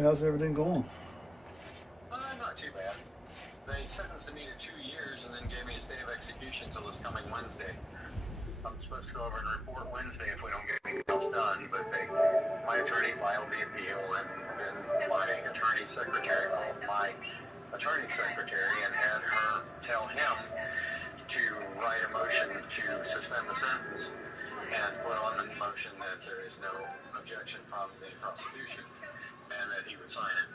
How's everything going? Not too bad. They sentenced me to 2 years and then gave me a state of execution until this coming Wednesday. I'm supposed to go over and report Wednesday if we don't get anything else done, but my attorney filed the appeal, and then my attorney's secretary called my attorney's secretary and had her tell him to write a motion to suspend the sentence and put on the motion that there is no objection from the prosecution and that he would sign it.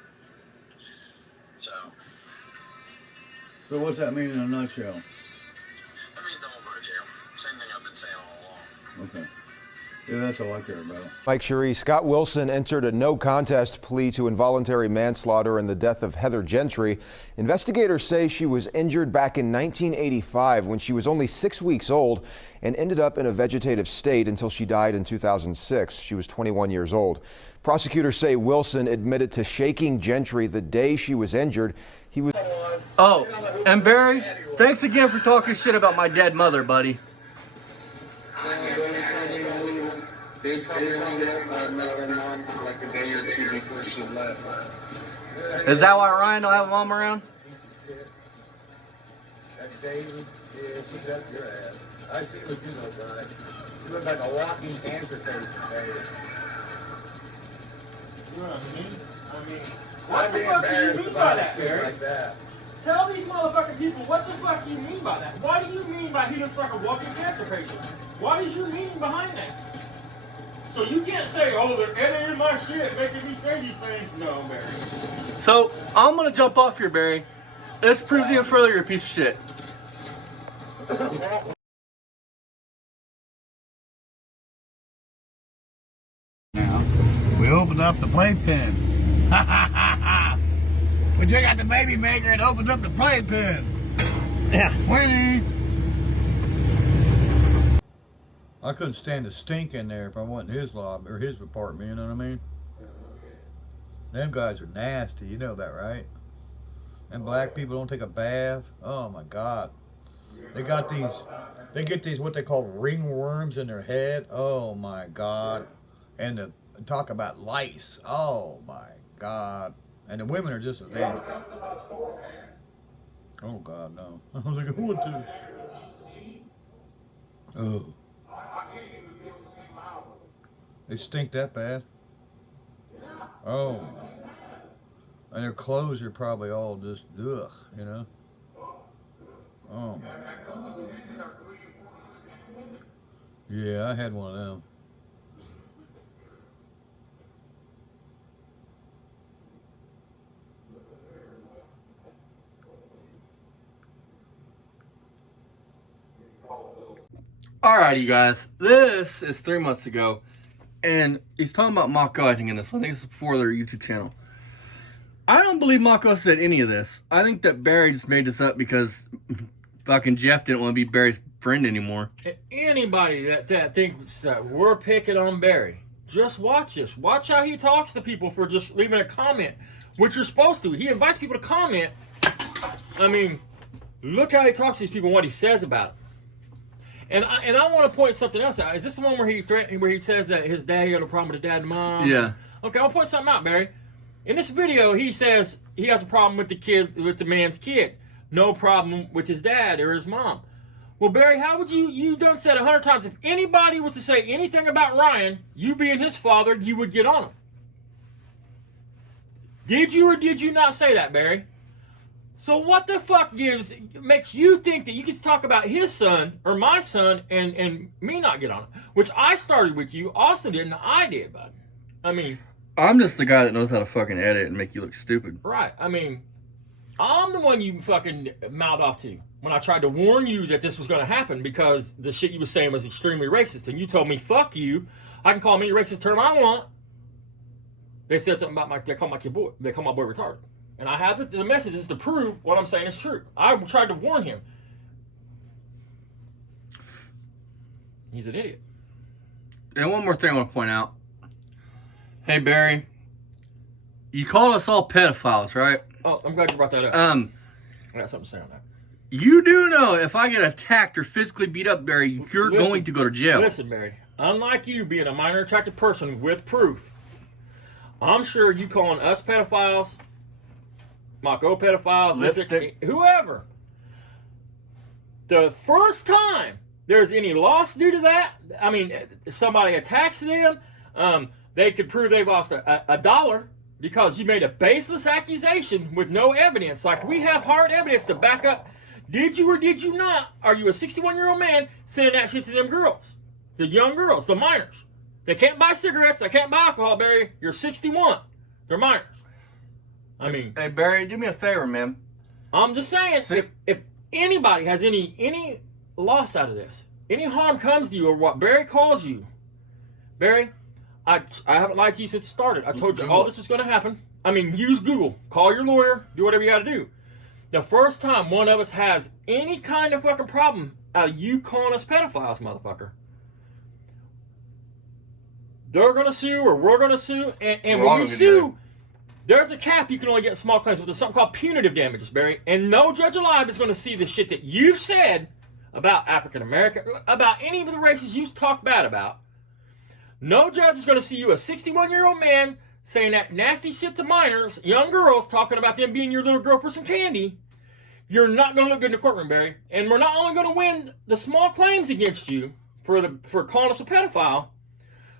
So what's that mean in a nutshell? That means I won't go to jail. Same thing I've been saying all along. Okay. Yeah, that's all I care about. Mike Cherie, Scott Wilson entered a no contest plea to involuntary manslaughter in the death of Heather Gentry. Investigators say she was injured back in 1985 when she was only 6 weeks old and ended up in a vegetative state until she died in 2006. She was 21 years old. Prosecutors say Wilson admitted to shaking Gentry the day she was injured. He was. Oh, and Barry, thanks again for talking shit about my dead mother, buddy. They probably only met her mom for like a day or two before she left. Is that why Ryan don't have a mom around? That's David. Yeah, she's up your ass. I see what you look like. You look like a walking cancer patient, David. You know what I mean? What the fuck do you mean by that, Barry? Like that. Tell these motherfucking people what the fuck you mean by that. Why do you mean by he looks like a walking cancer patient? What is your meaning behind that? So you can't say, oh, they're editing my shit, making me say these things. No, Barry. So I'm gonna jump off here, Barry. This proves even further you're a piece of shit. Now, we opened up the playpen. We took out the baby maker and opened up the playpen. Yeah. Winnie! I couldn't stand the stink in there if I wasn't his lobby or his apartment, you know what I mean? Them guys are nasty, you know that, right? And black people don't take a bath. Oh my God. They get these what they call ringworms in their head. Oh my God. And talk about lice. Oh my God. And the women are just as nasty. Oh God, no. I was like, what the? Oh. They stink that bad? Oh. And their clothes are probably all just, ugh, you know? Oh my God. Yeah, I had one of them. Alright, you guys. This is 3 months ago. And he's talking about Mako, I think, in this one. I think it's before their YouTube channel. I don't believe Mako said any of this. I think that Barry just made this up because fucking Jeff didn't want to be Barry's friend anymore. Anybody that thinks that we're picking on Barry, just watch this. Watch how he talks to people for just leaving a comment, which you're supposed to. He invites people to comment. I mean, look how he talks to these people and what he says about it. And I want to point something else out. Is this the one where he says that his dad had a problem with the dad and mom? Yeah. Okay, I'll point something out, Barry. In this video, he says he has a problem with the man's kid. No problem with his dad or his mom. Well, Barry, how would you done said 100 times, if anybody was to say anything about Ryan, you being his father, you would get on him. Did you or did you not say that, Barry? So what the fuck makes you think that you can talk about his son or my son and me not get on it? Which I started with you, Austin did, and I did, bud. I mean, I'm just the guy that knows how to fucking edit and make you look stupid. Right. I mean, I'm the one you fucking mouthed off to when I tried to warn you that this was going to happen because the shit you were saying was extremely racist. And you told me, fuck you. I can call him any racist term I want. They said something about they call my boy retarded. And I have the message is to prove what I'm saying is true. I tried to warn him. He's an idiot. And one more thing I want to point out. Hey, Barry. You called us all pedophiles, right? Oh, I'm glad you brought that up. I got something to say on that. You do know if I get attacked or physically beat up, Barry, you're going to go to jail. Listen, Barry. Unlike you being a minor attracted person with proof, I'm sure you calling us pedophiles, Mako pedophiles, Lipstick. whoever. The first time there's any loss due to that, I mean, somebody attacks them, they could prove they've lost a dollar because you made a baseless accusation with no evidence. Like, we have hard evidence to back up. Did you or did you not? Are you a 61-year-old man sending that shit to them girls? The young girls, the minors. They can't buy cigarettes. They can't buy alcohol, Barry. You're 61. They're minors. I mean... Hey, Barry, do me a favor, man. I'm just saying, if anybody has any loss out of this, any harm comes to you, or what Barry calls you, Barry, I haven't lied to you since it started. I told you all this was going to happen. I mean, use Google. Call your lawyer. Do whatever you got to do. The first time one of us has any kind of fucking problem out of you calling us pedophiles, motherfucker, they're going to sue, or we're going to sue. And when we sue, there's a cap you can only get in small claims, but there's something called punitive damages, Barry. And no judge alive is going to see the shit that you've said about African American, about any of the races you talk bad about. No judge is going to see you, a 61-year-old man, saying that nasty shit to minors, young girls, talking about them being your little girl for some candy. You're not going to look good in the courtroom, Barry. And we're not only going to win the small claims against you for calling us a pedophile,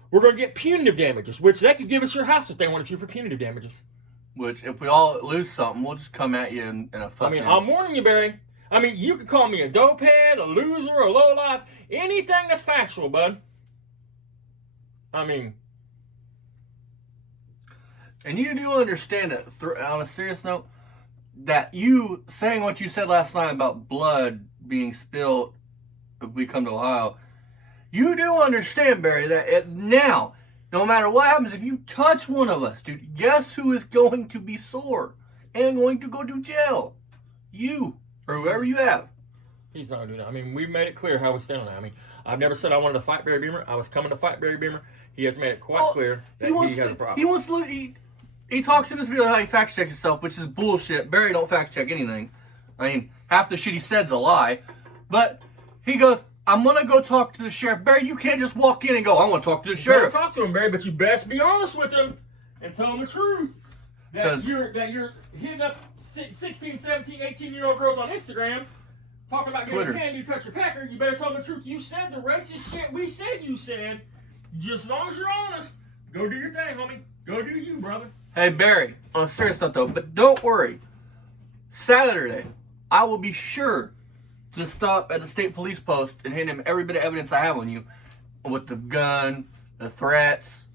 we're going to get punitive damages, which they could give us your house if they wanted to for punitive damages. Which, if we all lose something, we'll just come at you in a fucking... I mean, I'm warning you, Barry. I mean, you could call me a dopehead, a loser, a lowlife, anything that's factual, bud. I mean... And you do understand that, on a serious note, that you saying what you said last night about blood being spilled if we come to Ohio, you do understand, Barry, that now, no matter what happens, if you touch one of us, dude, guess who is going to be sore and going to go to jail? You, or whoever you have. He's not going to do that. I mean, we've made it clear how we stand on that. I mean, I've never said I wanted to fight Barry Beamer. I was coming to fight Barry Beamer. He has made it quite clear that he has a problem. He talks in this video how he fact checks himself, which is bullshit. Barry don't fact check anything. I mean, half the shit he said's a lie. But he goes, I'm going to go talk to the sheriff. Barry, you can't just walk in and go, I want to talk to the sheriff. Talk to him, Barry, but you best be honest with him and tell him the truth. That you're hitting up 16, 17, 18-year-old girls on Instagram talking about getting a candy to touch your pecker. You better tell them the truth. You said the racist shit we said you said. Just as long as you're honest, go do your thing, homie. Go do you, brother. Hey, Barry, on a serious note, though, but don't worry. Saturday, I will be sure to stop at the state police post and hand him every bit of evidence I have on you with the gun, the threats,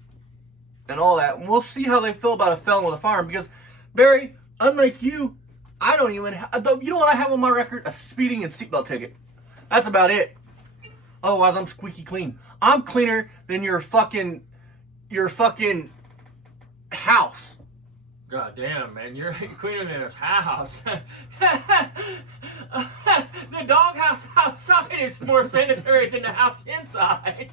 and all that. And we'll see how they feel about a felon with a firearm. Because, Barry, unlike you, I don't even you know what I have on my record? A speeding and seatbelt ticket. That's about it. Otherwise, I'm squeaky clean. I'm cleaner than your fucking house. God damn, man, you're cleaner than his house. The doghouse outside is more sanitary than the house inside.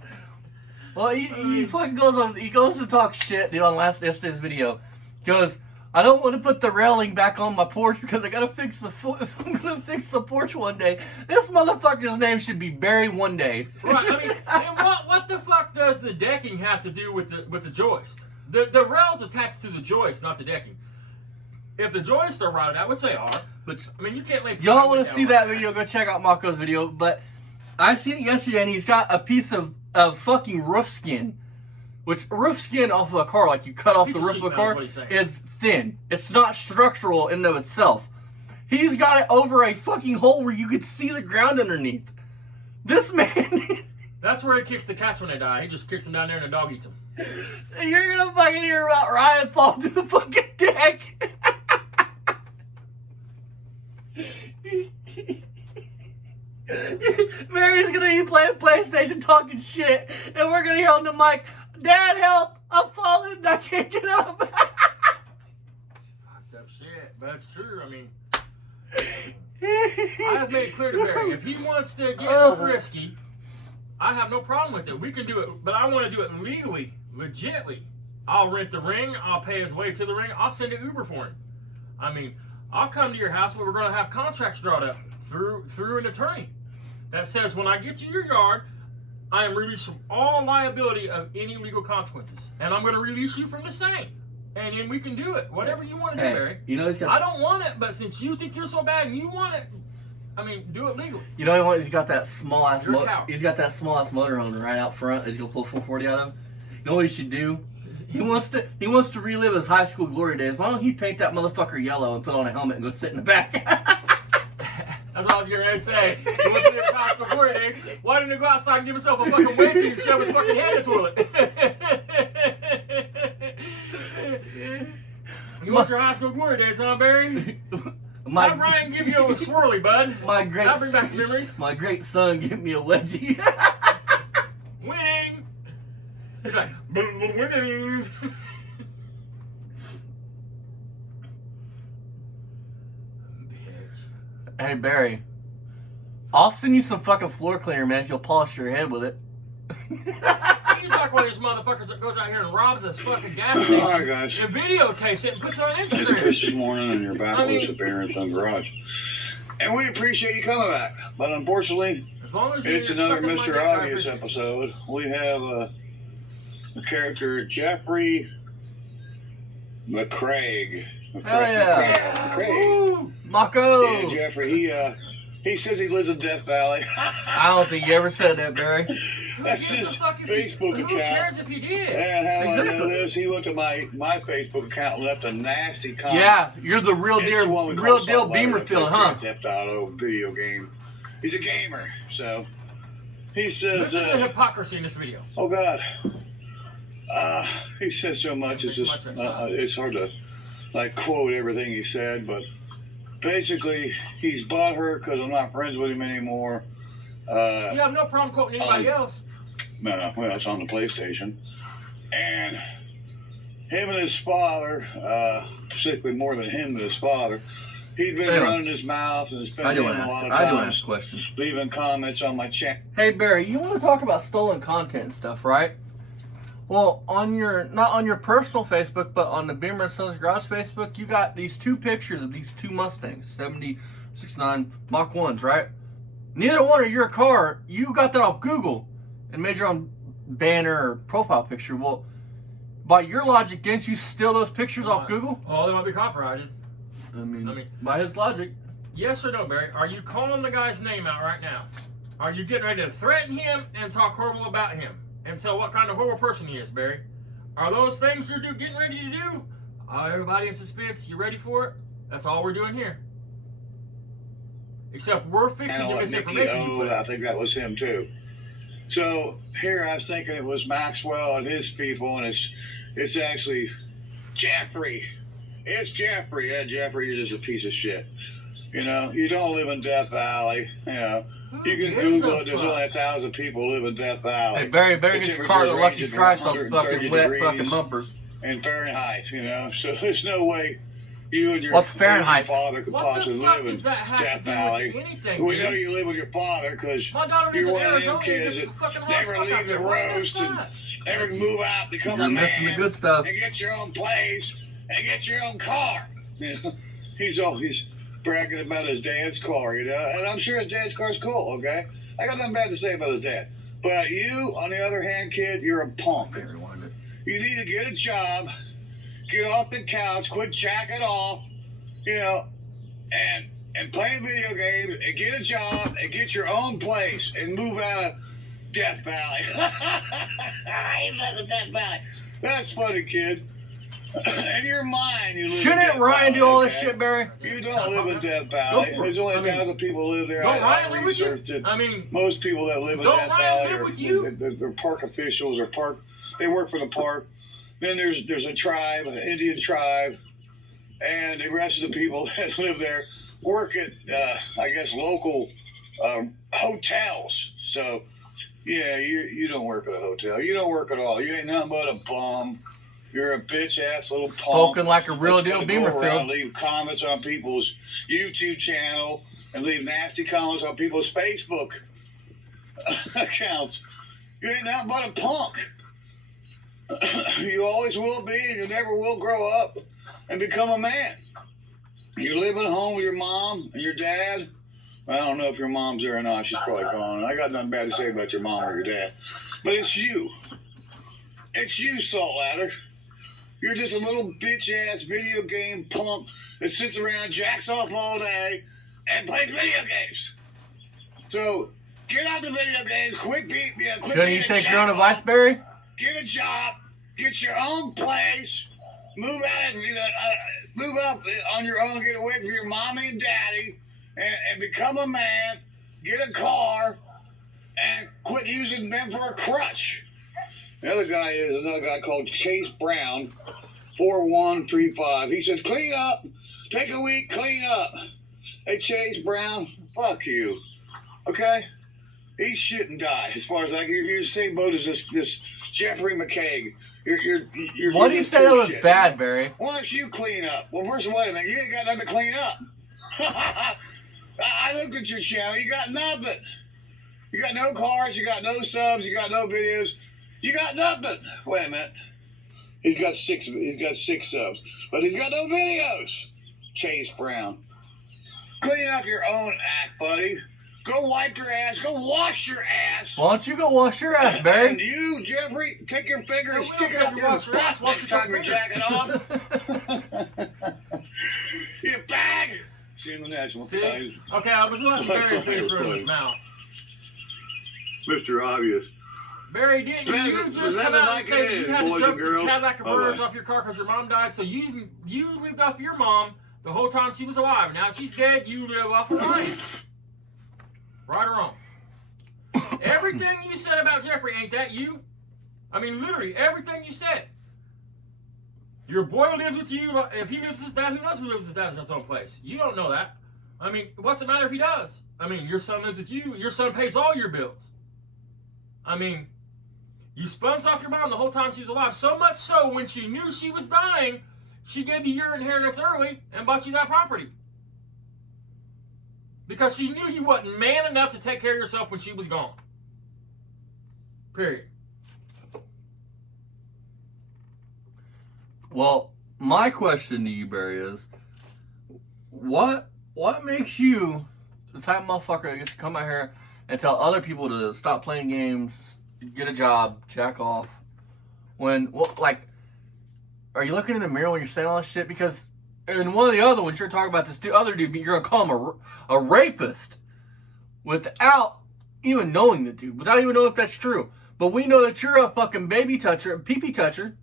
Well, he fucking goes to talk shit, dude, on yesterday's video. He goes, I don't want to put the railing back on my porch because I gotta fix the I'm gonna fix the porch one day. This motherfucker's name should be Barry One Day. Right, I mean, and what the fuck does the decking have to do with the joist? The rail's attached to the joist, not the decking. If the joists are rotted out, which they are, but I mean, you can't lay. Y'all want to see that video? Go check out Mako's video. But I seen it yesterday, and he's got a piece of fucking roof skin, which roof skin off of a car, like you cut off the roof of a car, is thin. It's not structural in and of itself. He's got it over a fucking hole where you could see the ground underneath. This man. That's where he kicks the cats when they die. He just kicks them down there and the dog eats them. You're gonna fucking hear about Ryan fall to the fucking deck. Mary's gonna be playing PlayStation talking shit, and we're gonna hear on the mic, Dad, help! I'm falling, I can't get up. Fucked up shit, but it's true. I mean, I have made it clear to Barry, if he wants to get risky, I have no problem with it. We can do it, but I want to do it legally, legitly. I'll rent the ring. I'll pay his way to the ring. I'll send an Uber for him. I mean, I'll come to your house, but we're going to have contracts drawn up through an attorney that says when I get to your yard, I am released from all liability of any legal consequences, and I'm going to release you from the same. and then we can do it. Whatever you want to do, Barry. You know he's got. I don't want it, but since you think you're so bad and you want it, I mean, do it legally. You know what? He's got that small ass. You're a coward. He's got that small ass motorhome right out front. He's gonna pull 440 out of. You know what he should do? He wants to relive his high school glory days. Why don't he paint that motherfucker yellow and put on a helmet and go sit in the back? That's all you're gonna say. He wants to live his high school glory days. Why didn't he go outside and give himself a fucking wedgie and shove his fucking head in the toilet? You want your high school glory days, huh, Barry? Have Ryan give you a swirly, bud. That'll bring back some memories. My great son give me a wedgie. Winning. He's like, winning. Hey, Barry. I'll send you some fucking floor cleaner, man, if you'll polish your head with it. He's like one of these motherfuckers that goes out here and robs this fucking gas station. Alright, guys. And videotapes it and puts it on Instagram. It's Christmas morning and you're back with us at Barrington Garage. And we appreciate you coming back. But unfortunately, as long as it's another Mr. Obvious episode. We have the character Jeffrey McCraig. Hell yeah. McCraig. Mako. Yeah, Jeffrey, he says he lives in Death Valley. I don't think you ever said that, Barry. That's his Facebook account. Who cares if he did? And how I know this, he went to my Facebook account and left a nasty comment. Yeah, you're the real deal Beamerfield, huh? Theft Auto video game. He's a gamer, so he says. Listen to the hypocrisy in this video. Oh God. He says so much. It's just it's hard to like quote everything he said, but basically he's bought her because I'm not friends with him anymore. You have no problem quoting anybody else. No, well, it's on the PlayStation. And him and his father, particularly more than him and his father, he's been running his mouth and spending a lot of time. I do ask questions. Leaving comments on my chat. Hey Barry, you want to talk about stolen content and stuff, right? Well, on your not on your personal Facebook, but on the Beamer and Sons Garage Facebook, you got these two pictures of these two Mustangs, 7069 Mach 1s, right? Neither one are your car. You got that off Google and made your own banner or profile picture. Well, by your logic, didn't you steal those pictures off Google? Oh, they might be copyrighted. I mean, by his logic. Yes or no, Barry? Are you calling the guy's name out right now? Are you getting ready to threaten him and talk horrible about him? And tell what kind of horrible person he is, Barry? Are those things you're getting ready to do? Everybody in suspense, you ready for it? That's all we're doing here. Except we're fixing the misinformation. I think that was him too. So here I was thinking it was Maxwell and his people, and it's actually Jeffrey. It's Jeffrey. Yeah, Jeffrey, you're just a piece of shit. You know, you don't live in Death Valley. You know, you can Google it. There's only 1,000 people live in Death Valley. Hey, Barry gets your car the Lucky Strikes on the fucking wet fucking bumper. And Fahrenheit, you know, so there's no way you and your father could possibly live in Death Valley. We know you live with your father because you're one of them kids that never leave the roast and never move out, become a man, missing the good stuff, and get your own place and get your own car. You know, he's always bragging about his dad's car, you know, and I'm sure his dad's car's cool, okay? I got nothing bad to say about his dad. But you, on the other hand, kid, you're a punk. You need to get a job, get off the couch, quit jacking off, you know, and play video games, and get a job, and get your own place, and move out of Death Valley. He says Death Valley. That's funny, kid. In your mind, you live Shouldn't Ryan do all this shit, Barry? You don't live in Death Valley. There's only 1,000 people live there. Don't Ryan live with you? I mean, most people that live in Death Valley they're park officials or they work for the park. Then there's a tribe, an Indian tribe, and the rest of the people that live there work at, I guess, local hotels. So, yeah, you don't work at a hotel. You don't work at all. You ain't nothing but a bum. You're a bitch-ass little punk. Spoken like a real deal Beamerfield. Leave comments on people's YouTube channel and leave nasty comments on people's Facebook accounts. You ain't nothing but a punk. You always will be, and you never will grow up and become a man. You're living at home with your mom and your dad. I don't know if your mom's there or not. She's probably gone. I got nothing bad to say about your mom or your dad. But it's you. It's you, Salt Ladder. You're just a little bitch-ass video game punk that sits around, jacks off all day, and plays video games. So, get out the video games, quit being Shouldn't you take your own advice, Barry? Get a job, get your own place, move out and move up on your own, get away from your mommy and daddy, and become a man, get a car, and quit using them for a crutch. The other guy is another guy called Chase Brown, 4135. He says, clean up, take a week, clean up. Hey, Chase Brown, fuck you, okay? He shouldn't die. As far as you're the same boat as this Jeffrey McCaig. Why do you say that was bad, Barry? Why don't you clean up? Well, first of all, wait a minute. You ain't got nothing to clean up. I looked at your channel. You got nothing. You got no cars. You got no subs. You got no videos. You got nothing. Wait a minute. He's got six subs, but he's got no videos. Chase Brown. Clean up your own act, buddy. Go wipe your ass. Go wash your ass. Why don't you go wash your ass, Barry? And you, Jeffrey, take your finger and stick it up your butt next time you're jacking off. You bag. See in the national times. Okay, I was letting Barry finish running his mouth. Mr. Obvious. Barry, didn't you just come out and say that you had to jump the Cadillac converters off your car because your mom died? So you lived off your mom the whole time she was alive. Now she's dead, you live off of mine. Right or wrong? Everything you said about Jeffrey, ain't that you? I mean, literally, everything you said. Your boy lives with you. If he lives with his dad, who knows who lives with his dad in his own place? You don't know that. I mean, what's it matter if he does? I mean, your son lives with you. Your son pays all your bills. I mean, you sponged off your mom the whole time she was alive. So much so, when she knew she was dying, she gave you your inheritance early and bought you that property. Because she knew you wasn't man enough to take care of yourself when she was gone. Period. Well, my question to you, Barry, is what makes you the type of motherfucker that gets to come out here and tell other people to stop playing games, get a job, jack off? When, like, are you looking in the mirror when you're saying all this shit? Because in one of the other ones, you're talking about this other dude, you're going to call him a rapist without even knowing the dude, without even knowing if that's true. But we know that you're a fucking baby toucher, pee-pee toucher.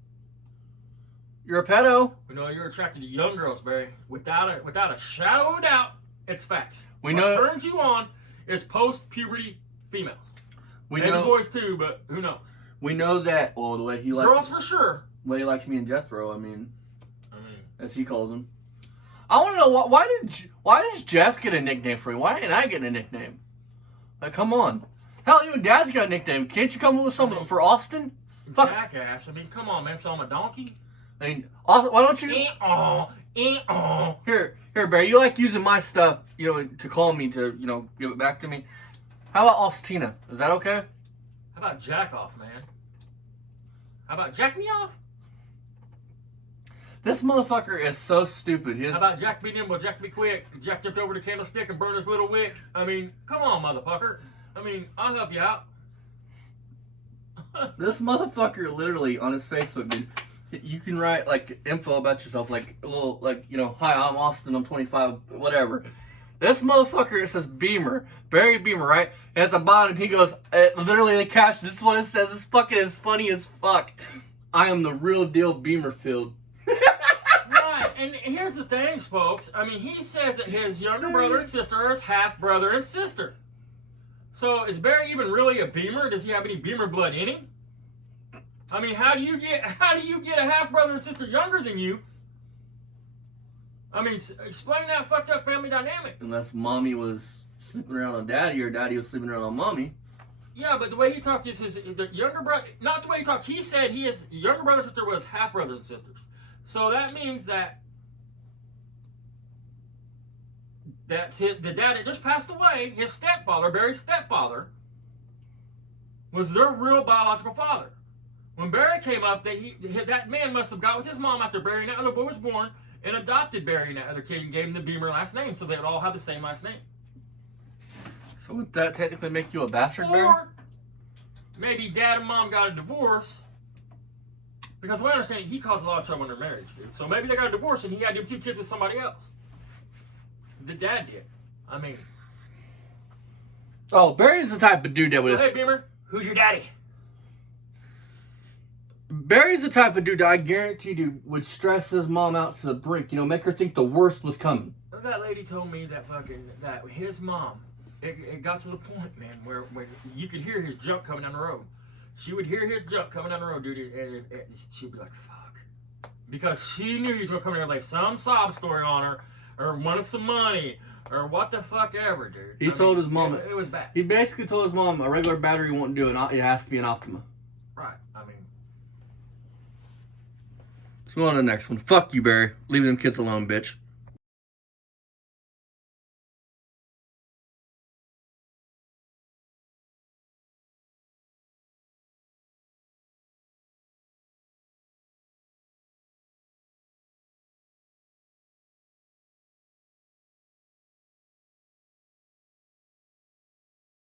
You're a pedo. We know you're attracted to young girls, Barry. Without a shadow of a doubt, it's facts. We know what turns you on is post-puberty females. Maybe boys too, but who knows? We know that. Well, the way he likes girls for sure. The way he likes me and Jethro. I mean, as he calls him. I want to know why does Jeff get a nickname for you? Why ain't I getting a nickname? Like, come on. Hell, even Dad's got a nickname. Can't you come up with something for Austin? Fuck. Jackass. I mean, come on, man. So I'm a donkey. I mean, why don't you? Here, Barry. You like using my stuff, to call me to, give it back to me. How about Austina? Is that okay? How about jack off, man? How about jack me off? This motherfucker is so stupid. How about Jack be nimble, Jack be quick? Jack jumped over the candlestick and burned his little wick. I mean, come on, motherfucker. I mean, I'll help you out. This motherfucker literally on his Facebook, dude. You can write like info about yourself, like a little, hi, I'm Austin, I'm 25, whatever. This motherfucker, it says Beamer, Barry Beamer, right? And at the bottom, he goes, literally the caption, this is what it says. This fucking is funny as fuck. I am the real deal Beamerfield. Right, and here's the thing, folks. I mean, he says that his younger brother and sister are his half brother and sister. So is Barry even really a Beamer? Does he have any Beamer blood in him? I mean, how do you get a half brother and sister younger than you? I mean, explain that fucked up family dynamic. Unless mommy was sleeping around on daddy or daddy was sleeping around on mommy. Yeah, but the way he talked is the younger brother, not the way he talked. He said his younger brother and sister was half brothers and sisters. So that means that the dad that just passed away, his stepfather, Barry's stepfather, was their real biological father. When Barry came up, that man must have got with his mom after Barry and that other boy was born and adopted Barry and that other kid and gave him the Beamer last name, so they would all have the same last name. So would that technically make you a bastard, Barry? Or maybe dad and mom got a divorce, Because what I understand, he caused a lot of trouble in their marriage, dude. So maybe they got a divorce and he had them 2 kids with somebody else. The dad did. I mean. Oh, Barry's the type of dude that would. So, hey, Beamer, who's your daddy? Barry's the type of dude that I guarantee you would stress his mom out to the brink. You know, make her think the worst was coming. That lady told me that his mom, it got to the point, man, where you could hear his junk coming down the road. She would hear his junk coming down the road, dude, and she'd be like, fuck. Because she knew he was going to come in there with like some sob story on her, or wanted some money, or what the fuck ever, dude. He told his mom. It was bad. He basically told his mom a regular battery won't do it. It has to be an Optima. Right, I mean. Let's move on to the next one. Fuck you, Barry. Leave them kids alone, bitch.